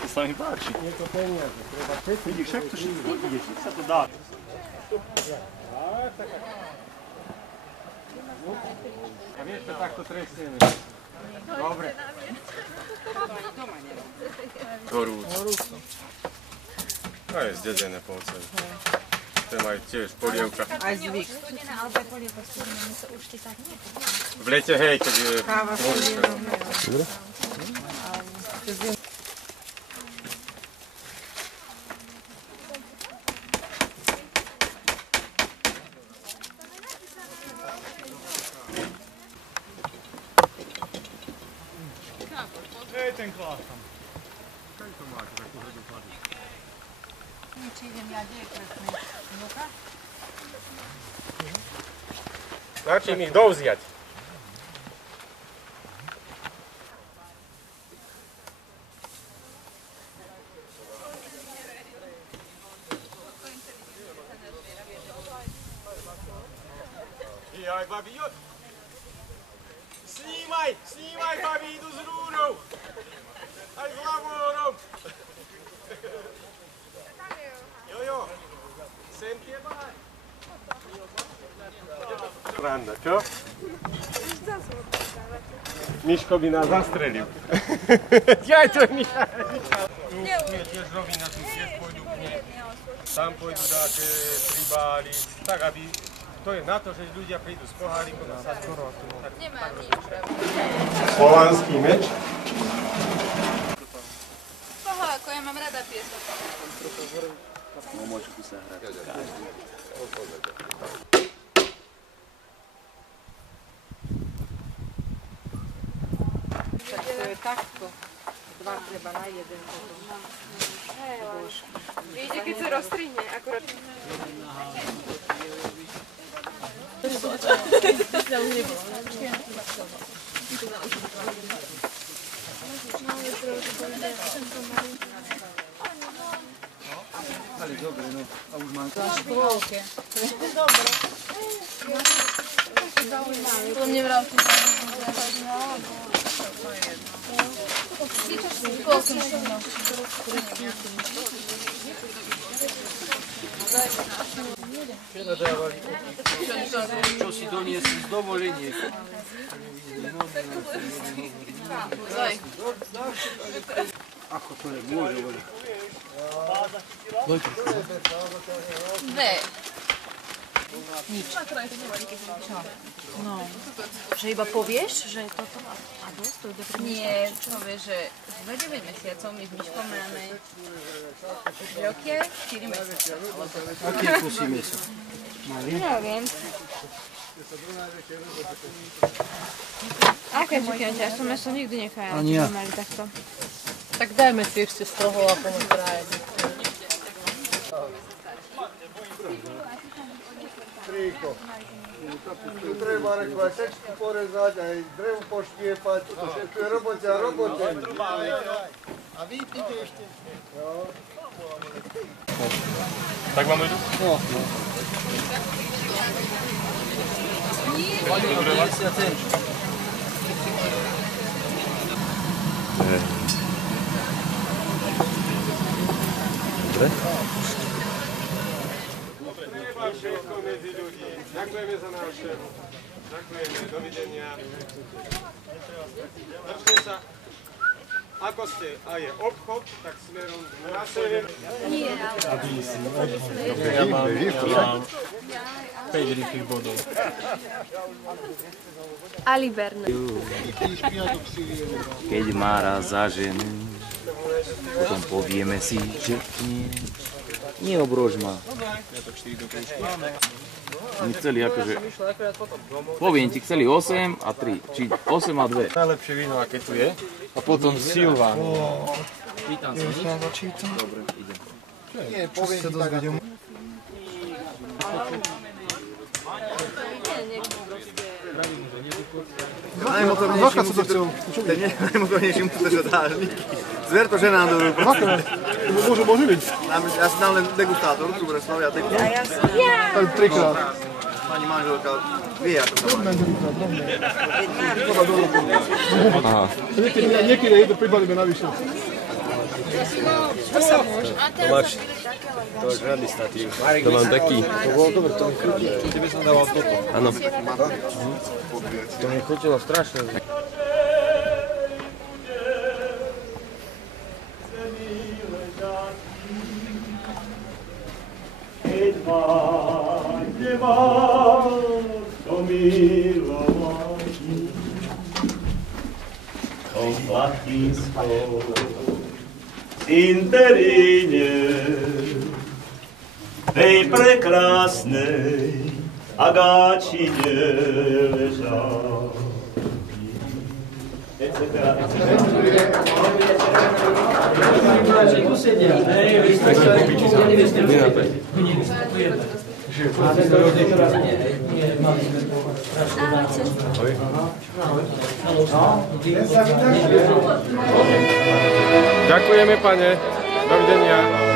To sa mi páči. Je to peniaze, treba všetko. Vidíš, však to všetko ide, všetko sa to dá. A vieš, to takto trestieme. Dobre. Horúco. To je zdedené po oceli. To je aj tiež polievka. Aj zvyk. V lete, hej, keď je... Káva studená. Hej, ten klás tam. Či idem ja, kde je kresný? Vnúka? Načím ich dovziať. Jaj, babi, joj! Snímaj, babi, idú s rúrou! Aj s lavórom! Jo, sem tiebaj! Randa, čo? Miško by nás zastrelil. Jaj, to je Miško. Nie, tiež rovina, tu tiež pôjdu k nej. Tam pôjdu dáke rybári, tak aby... To je na to, že ľudia prídu z pohárikom na sadku. Nemá nič. Slovanský meč. Toho, ako ja mám rada piesok. Momočku sa hrať každý. Tak to je takto. Dva treba na jeden potom. Víte, keď sa roztrihne, akurát. Ale dobre, no. A už mám to. Škôlke. To mne vravte. Čo si doniesli z dovoleniek? Ako to je, môže voliť. Dve. Nič. Čo? No. Že iba povieš, že toto má a dosť, to je dobré. Nie, povieš, že za 9 mesiacov my s Myškom máme roky 4 mesiace. Aký kusíme sa? Neviem. Aké čekianče? Ja som meso nikdy nechajala. Ani ja. Mali takto. Tak dajme si ešte z toho a pomôžeme. Triko. Tu treba rekla sečku porezať, aj drevo poštiepať. Tu je robote a robote. A vypnite ešte. Tak vám idú? No. Dobre, 50 cent. Dobre? Treba všetko medzi ľudí. Ďakujeme za návštevu. Ďakujeme, dovidenia. Držte sa. Ako ste, a je obchod, tak smerom na sever. Nie, ale... Ja mám 5 rýchlych bodov. Aliberné. Keď má raz za ženu, potom povieme si, že nie. Neobrož ma. My chceli akože... Poviem ti, chceli 8 a 3, či 8 a 2. Najlepšie víno, aké tu je. A potom Silva. Čítam sa nič? Dobre, idem. Nie, poviem ti tak. Najmotornejší musí držať dážniky. Zver to ženám do ruky. Môže byť. Ja si dám len degustátor, tu bude Slavia degustátor. Trikrát. Pani manželka vie, ako sa má. Aha. Niekedy je to pribalíme navyše. Máš, to je žádný statív. To mám taký. To bolo dobre, to mi chutilo. Tebe som dával toto. Áno. To mi chutilo strašne. Interíne tej prekrásnej Agáčine ležal. Ďakujeme, pane. Dovidenia.